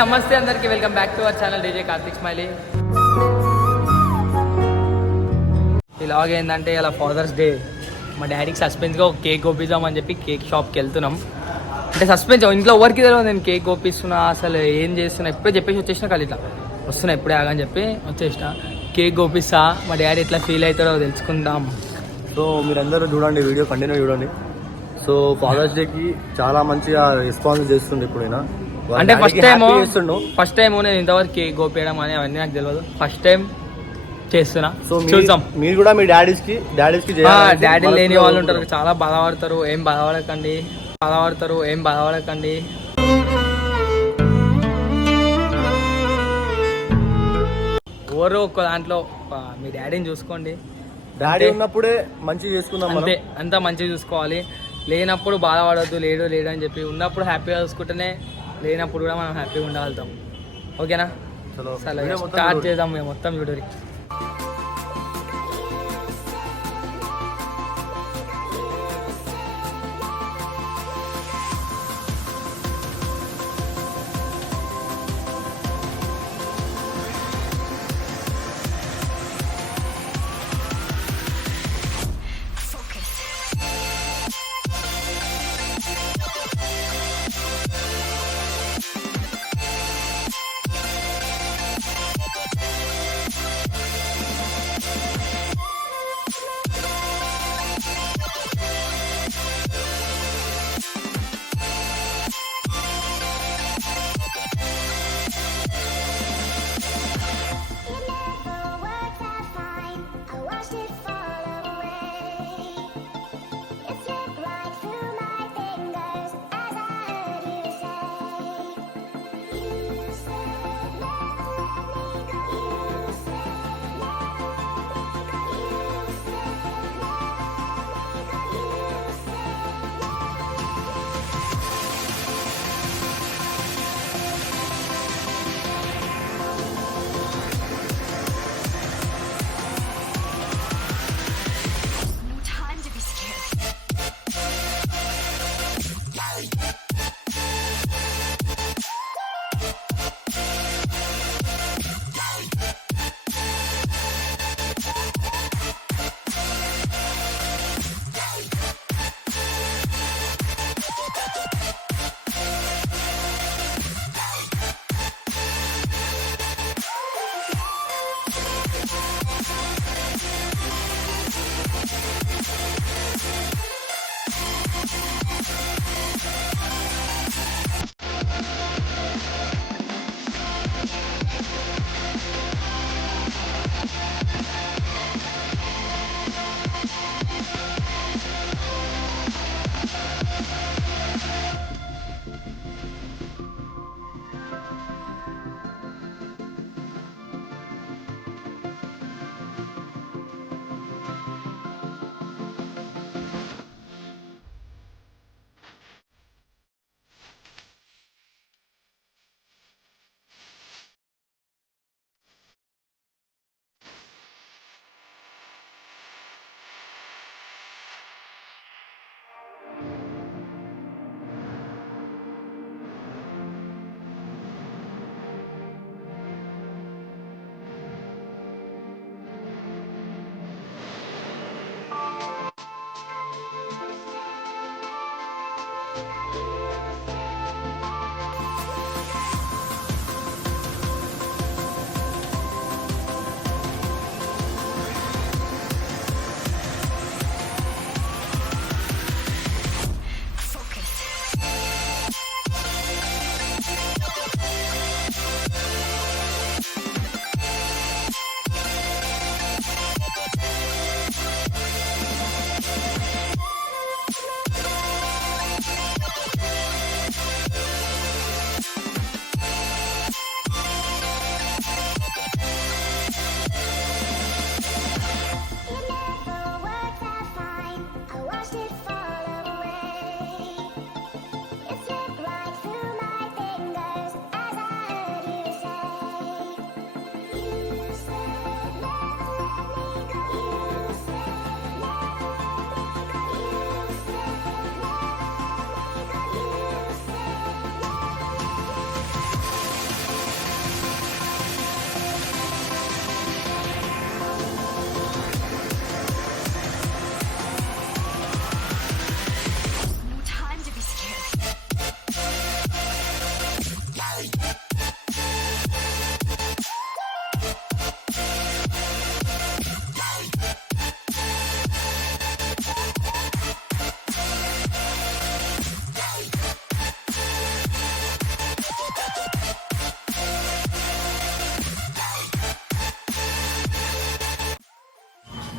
నమస్తే అందరికి, welcome back to our channel DJ Karthik smiley. ఇలాగ ఏంటంటే ఇలా ఫాదర్స్ డే మా డాడీకి సస్పెన్స్గా ఒక కేక్ కోపిద్దామని చెప్పి కేక్ షాప్కి వెళ్తున్నాం. అంటే సస్పెన్స్ ఇంట్లో ఎవరికి తెలియదు నేను కేక్ కోపిస్తున్నా, అసలు ఏం చేస్తున్నా ఇప్పుడే చెప్పేసి వచ్చేసిన. కానీ ఇట్లా వస్తున్నా ఇప్పుడే ఆగని చెప్పి వచ్చేసిన. కేక్ కోపిస్తా, మా డాడీ ఎట్లా ఫీల్ అవుతారో తెలుసుకుందాం. సో మీరందరూ చూడండి, వీడియో కంటిన్యూ చూడండి. సో ఫాదర్స్ డేకి చాలా మంచిగా రెస్పాన్స్ చేస్తుండే ఇప్పుడైనా. అంటే ఫస్ట్ టైం నేను ఇంతవరకు కేక్ కోపేయడం అని అవన్నీ నాకు తెలియదు, ఫస్ట్ టైం చేస్తున్నా. సో చూద్దాం. మీరు కూడా మీ డాడీ లేని వాళ్ళు ఉంటారు, చాలా బాధపడతారు. ఏం బాధపడకండి. ఎవరో ఒక దాంట్లో మీ డాడీని చూసుకోండి. డాడీ ఉన్నప్పుడే మంచిగా చేసుకుందాం, అంతే. అంతా మంచిగా చూసుకోవాలి. లేనప్పుడు బాధపడద్దు, లేడు అని చెప్పి. ఉన్నప్పుడు హ్యాపీగా చూసుకుంటేనే లేనప్పుడు కూడా మనం హ్యాపీగా ఉండగలుగుతాం. ఓకేనా? స్టార్ట్ చేద్దాం మొత్తం వీడియో.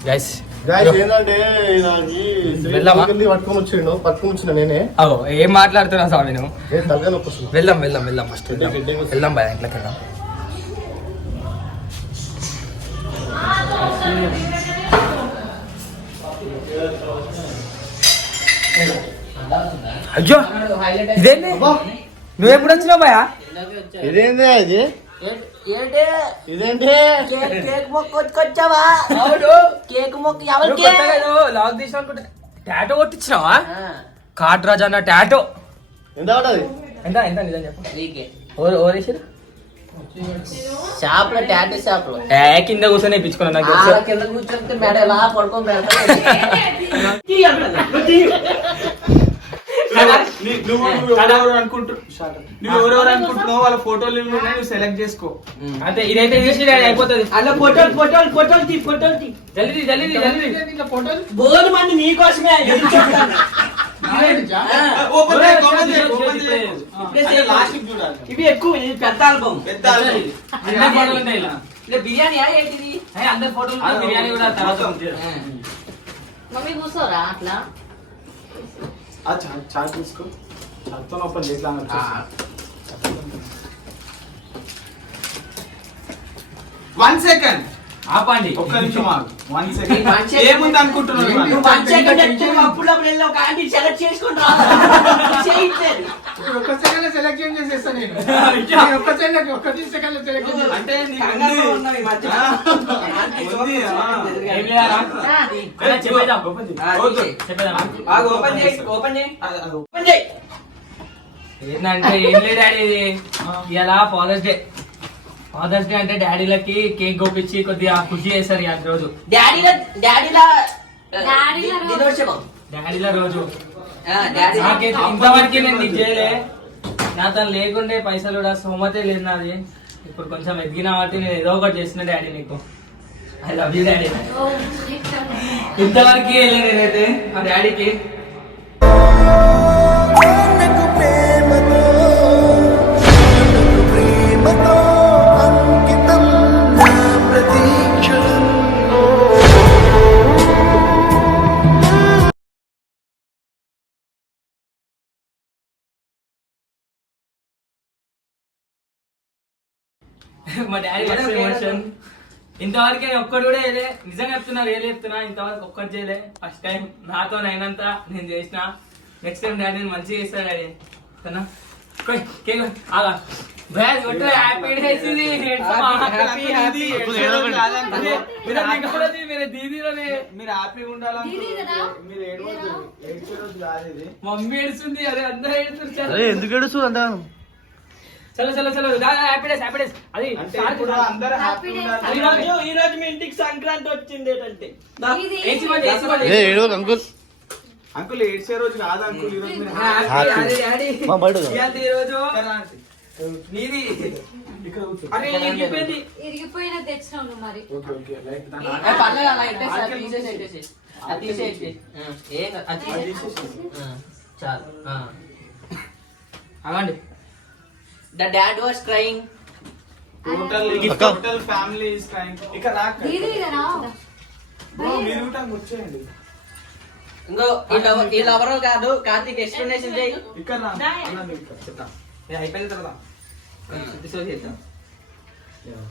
గైస్ ఏంటంటే పట్టుకొని వచ్చిన నేనే ఏం మాట్లాడుతున్నా స్వామి నువ్వు తలగా నొప్పి వస్తుంది. వెళ్దాం ఫస్ట్ వెళ్దాం భయ ఇంట్లోకి వెళ్దాం. అయ్యో ఇదేంటి నువ్వు ఎప్పుడు వచ్చినావు భయ? ఇదేంటి అది ఇదేంటి కేక్ మొక్క కొట్టుకొచ్చావా? కేక్ మొక్క ఎవరికి? లాక్ తీసిన అనుకుంటా టాటో కొట్టించినావా? కాట్ రాజా అన్న టాటో ఎంత పడది? ఎంత ఎంత నిజం చెప్పు. ఓరేసారు షాప్ లో టాటూ షాప్ లో కింద కూర్చొని ఇప్పించుకున్నా నాకు ఆడ తెలుసు. కింద కూర్చొని మేడ ఎలా పడుకొని పెడతా. నువ్వెవరెవరు అనుకుంటున్నావు వాళ్ళ ఫోటోలు నువ్వు సెలెక్ట్ చేసుకో. అంతే ఇదైతే చేసి అయిపోతుంది. అలా ఫోటోలు తీ. జల్దీ బోర్డు మంది మీకోసమే ఎదురు చూస్తాను. ఇవి ఎక్కువ ఇది పెద్ద ఆల్బమ్. అందరి ఫోటోలు ఉంటాయి ఇలా. బిర్యానీ ఏంటిది? అందరి ఫోటోలు బిర్యానీ కూడా తర్వాత మమ్మీ కూర్చోరా అట్లా చాయ్ తీసుకో. చాతో ఓపెన్ చేద్దాం. 1 సెకండ్ ఆపండి. ఒక్క నిమిషం ఆగు. 1 సెకండ్ ఏముంది అనుకుంటున్నావు? అప్పుడప్పుడు వెళ్ళి ఒక ఆంటీ సెలెక్ట్ చేసుకుంటా. ఒక్క సెకండ్ సెలెక్ట్ చేసేస్తా నేను. ఒక్క సెకండ్ సెలెక్ట్ అంటే ఏంటంటే ఏం లేదు డాడీ ఇది ఇలా ఫాదర్స్ డే అంటే డాడీలకి కేక్ గోపించి కొద్దిగా ఖుషి చేస్తారు ఈ రోజు. డాడీల రోజు నాకైతే ఇంతవరకు నేను నీకు చేయలే. నా తను లేకుండే పైసలు కూడా సోమతే లేదు నాది. ఇప్పుడు కొంచెం ఎదిగిన కాబట్టి నేను ఏదో ఒకటి చేసిన డాడీ నీకు. I love you daddy. ఇంతవరకు వెళ్ళి నేనైతే మా డాడీకి మా డాడీ ఎమోషన్. ఇంతవరకు నేను ఒక్కడు కూడా వేయలే. నిజంగా చెప్తున్నా వేరే చెప్తున్నా. ఇంతవరకు ఒక్కటి చేయలే. ఫస్ట్ టైం నాతో అయినంత నేను చేసిన. నెక్స్ట్ టైం డాడీ నేను మంచిగా చేస్తాను డాడీ. కేక్ ఆగా హ్యాపీ డేస్. మీరు హ్యాపీగా ఉండాలని మీరు మమ్మీ ఏడుస్తుంది. అదే అందరూ ఏడుస్తారు. ఎందుకు ఏడుస్తూ అంట? చలో హ్యాపీ డేస్ అది అందరూ హ్యాపీ ఉండాలి. ఈ రోజు మీ ఇంటికి సంక్రాంతి వచ్చింది ఏంటంటే ఏడు అంకుల్ అంకుల్ ఏడ్చే రోజు కాదు అంకుల్. ఈ రోజు మీరు మా బయట ఈ రోజు నీది అరే ఇరిగిపోయింది. ఇరిగిపోయిన తెచ్చినావు మరి. చాలు. అవండి. The dad was crying. Total family is crying. ఇక రాక మీరు కూడా వచ్చేయండి. ఇంకో వీళ్ళెవరో కాదు. కార్తీక్ ఎక్స్ప్లెనేషన్ చేయి. ఇక్కడ చెప్తా అయిపోయిన తర్వాత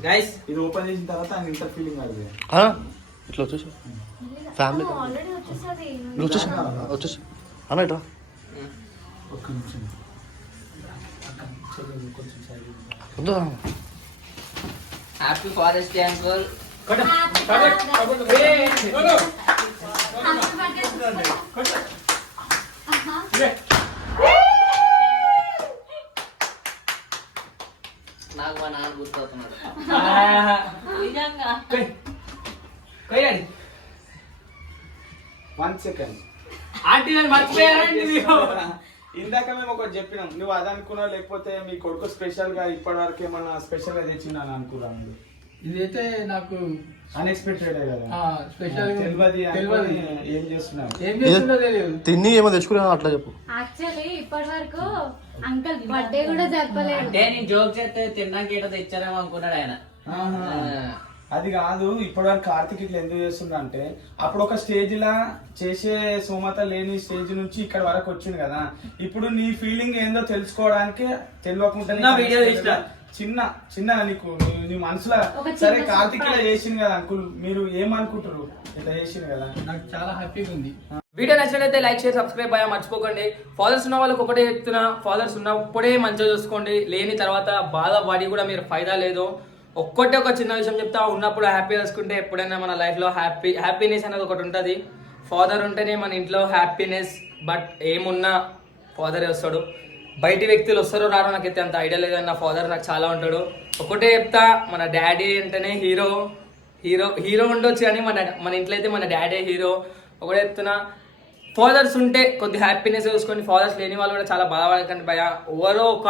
గైస్ ఇది ఓపెన్ చేసిన తర్వాత ఆయన ఇంత ఫీలింగ్ అది. ఇట్లా వచ్చేసి ఫ్యామిలీ వచ్చేసి అన్న ఇట్లా ఒక్క నిమిషం హ్యాపీ ఫాదర్స్ డే అంకుల్. నాకు మా నాన్న గుర్తవుతున్నాడు. నిజంగా 1 సెకండ్. ఆంటీ నన్ను మర్చిపోయారండి మీరు. ఇందాక మేము ఒకటి చెప్పినాం. నువ్వు అది అనుకున్నావు లేకపోతే మీ కొడుకు స్పెషల్ గా ఇప్పటి వరకు ఏమన్నా స్పెషల్ గా తెచ్చినాను అనుకున్నాను. ఇదైతే నాకు అన్ఎక్స్పెక్టెడ్ కదా. స్పెషల్ తెలియదు ఏం చేస్తున్నావు. ఏం చేస్తుందో తెలియదు. తిని ఏమో తెచ్చుకున్నా అట్లా చెప్పు. యాక్చువల్లీ ఇప్పటి వరకు అంకల్ బర్త్డే కూడా జరపలేదు. అంటే నేను జోక్ చేస్తే తిన్నాక ఏటో తెచ్చారేమో అనుకున్నాడు ఆయన. అది కాదు ఇప్పటివరకు కార్తిక్ ఇట్లా ఎందుకు చేస్తుండ అంటే అప్పుడు ఒక స్టేజ్ లా చేసే సోమత లేని స్టేజ్ నుంచి ఇక్కడ వరకు వచ్చింది కదా. ఇప్పుడు నీ ఫీలింగ్ ఏందో తెలుసుకోవడానికి తెలియకుండా చిన్న నీకు నీ మనసులో సరే కార్తిక్ ఇలా చేసింది కదా అంకుల్, మీరు ఏమనుకుంటారు ఇట్లా చేసింది కదా? నాకు చాలా హ్యాపీగా ఉంది. వీడియో నచ్చినట్లయితే లైక్ షేర్ సబ్స్క్రైబ్ అయ్యా మర్చిపోకండి. ఫాదర్స్ ఉన్న వాళ్ళకి ఒకటే చెప్తున్నా, ఫాదర్స్ ఉన్నప్పుడే మంచిగా చూసుకోండి, లేని తర్వాత బాధపడి కూడా మీరు ఫైదా లేదు. ఒక్కటే ఒక చిన్న విషయం చెప్తా, ఉన్నప్పుడు హ్యాపీ చేసుకుంటే ఎప్పుడైనా మన లైఫ్లో హ్యాపీనెస్ అనేది ఒకటి ఉంటుంది. ఫాదర్ ఉంటేనే మన ఇంట్లో హ్యాపీనెస్. బట్ ఏమున్నా ఫాదరే వస్తాడు, బయటి వ్యక్తులు వస్తారో రారో నాకైతే అంత ఐడియా లేదని, నా ఫాదర్ నాకు చాలా ఉంటాడు. ఒకటే చెప్తా, మన డాడీ అంటేనే హీరో హీరో హీరో ఉండొచ్చు కానీ మన ఇంట్లో అయితే మన డాడీ హీరో. ఒకటే చెప్తున్నా, ఫాదర్స్ ఉంటే కొద్ది హ్యాపీనెస్ చూసుకోండి. ఫాదర్స్ లేని వాళ్ళు కూడా చాలా బాధపడకండి భయ. ఎవరో ఒక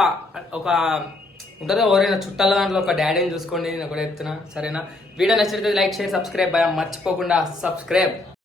ఉంటారో ఎవరైనా చుట్టాల దాంట్లో ఒక డాడీని చూసుకోండి. నేను ఒకటే చెప్తున్నా, సరేనా? వీడియో నచ్చితే లైక్ షేర్ సబ్స్క్రైబ్ భయ మర్చిపోకుండా సబ్స్క్రైబ్.